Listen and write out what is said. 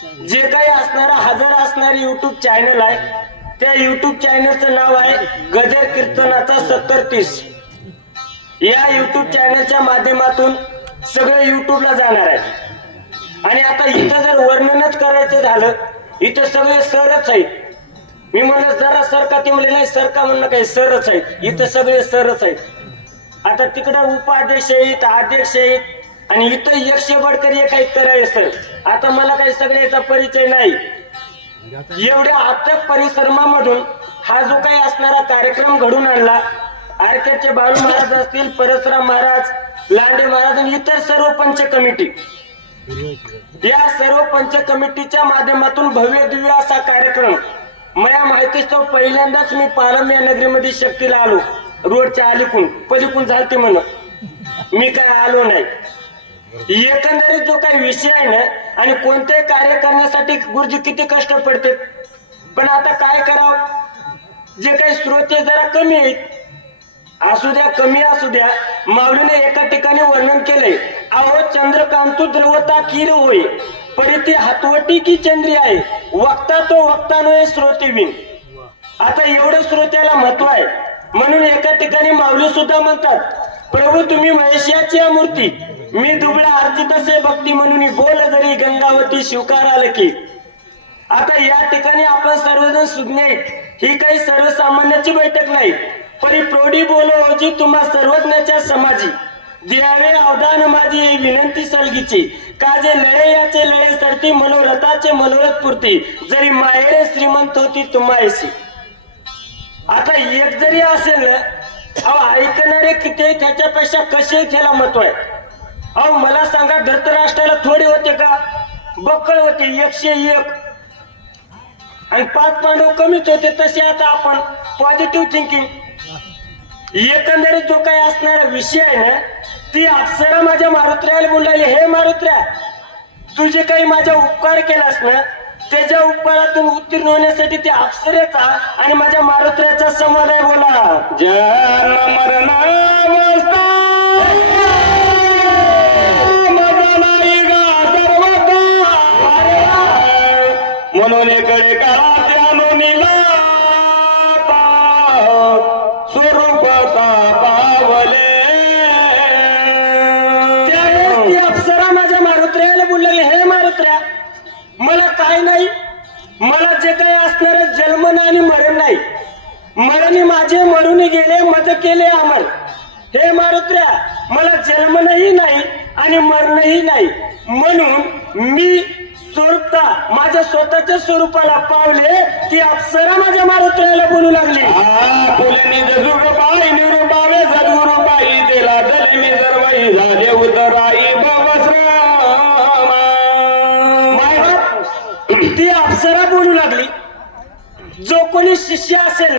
जे काही असणारा हजार असणारी युट्यूब चॅनल आहे त्या युट्यूब चॅनलचं नाव आहे गजर कीर्तनाचा 70-30. या युट्यूब चॅनलच्या माध्यमातून सगळं युट्यूबला जाणार आहे. आणि आता इथं जर वर्णनच करायचं झालं इथं सगळे सरच आहेत. मी म्हणलं जरा सर का ते म्हणले नाही सर का म्हणणं काही सरच आहेत. इथं सगळे सरच आहेत. आता तिकडं उपाध्यक्ष आहेत अध्यक्ष आहेत आणि इथं 100 बडकर एक आहेत करायचे सर. आता मला काही सगळ्याचा परिचय नाही. एवढ्या अथक परिश्रमामधून हा जो काही असणारा कार्यक्रम घडून आणला आरकेडचे बाळू महाराज असतील परशुराम महाराज लांडे महाराज आणि इतर सर्व पंच कमिटी या सर्व पंच कमिटीच्या माध्यमातून भव्य दिव्य असा कार्यक्रम मला माहितीच तो पहिल्यांदाच मी पालम या नगरीमध्ये शक्तीला आलो. रोडच्या अलीकून पलीकून झालते म्हण मी काय आलो नाही. एकंदरीत जो काही विषय आहे ना आणि कोणतेही कार्य करण्यासाठी गुरुजी किती कष्ट पडते. पण आता काय करावं जे काही श्रोते जरा कमी आहेत असू द्या कमी असू द्या. माऊलीने एका ठिकाणी वर्णन केलंय अहो चंद्रकांतू द्रवता किर होय परिती हातवटी की चंद्री आहे वक्ता तो वक्ता नये श्रोतेविन. आता एवढं श्रोत्याला महत्व आहे म्हणून एका ठिकाणी माऊली सुद्धा म्हणतात प्रभू तुम्ही महेशाची मूर्ती मी दुबळा अर्चित असे भक्ती म्हणून बोल जरी गंगावती शिवकार आलं की. आता या ठिकाणी आपण सर्वजण सुज्ञ आहेत. ही काही सर्वसामान्याची बैठक नाही परी प्रौढी बोलो होजी तुम्हा सर्वज्ञाच्या समाजी द्यावे अवदान माझी ही विनंती सलगीची काजे लळे याचे लळे सरती मनोरथाचे मनोरथ पुरती जरी माहेरे श्रीमंत होती तुम्हाशी. आता एक जरी असेल अहो ऐकणारे किती त्याच्यापेक्षा कसे त्याला महत्व आहे. अहो मला सांगा धृतराष्ट्राला थोडे होते का बक्कळ होते 101 आणि 5 पांडव कमीच होते. तसे आता आपण पॉझिटिव्ह थिंकिंग एकंदरीत जो काही असणारा विषय आहे ना ती अप्सरा माझ्या मारुत्र्याला बोलली हे मारुत्र्या तुझे काही माझा उपकार केलास ना त्याच्या उपकारातून उत्तीर्ण होण्यासाठी त्या अप्सरेचा आणि माझ्या मारुत्र्याचा संवाद आहे. बोला जन्म मरण म्हणून कडे काळा स्वरूप पावले त्यावेळेस ती अप्सरा माझ्या मारुत्र्याला बोलले हे मारुत्र्या मला काय नाही मला जे काही असणार जन्म आणि मरण नाही मरणी माझे मरून गेले मज केले अमर. हे मारुत्र्या मला जन्मही नाही आणि मरणही नाही म्हणून मी स्वरूपता माझ्या स्वतःच्या स्वरूपाला पावले ती अप्सरा माझ्या मारुत्र्याला बोलू लागली. झाले उतराई ती अप्सरा बोलू लागली. जो कोणी शिष्य असेल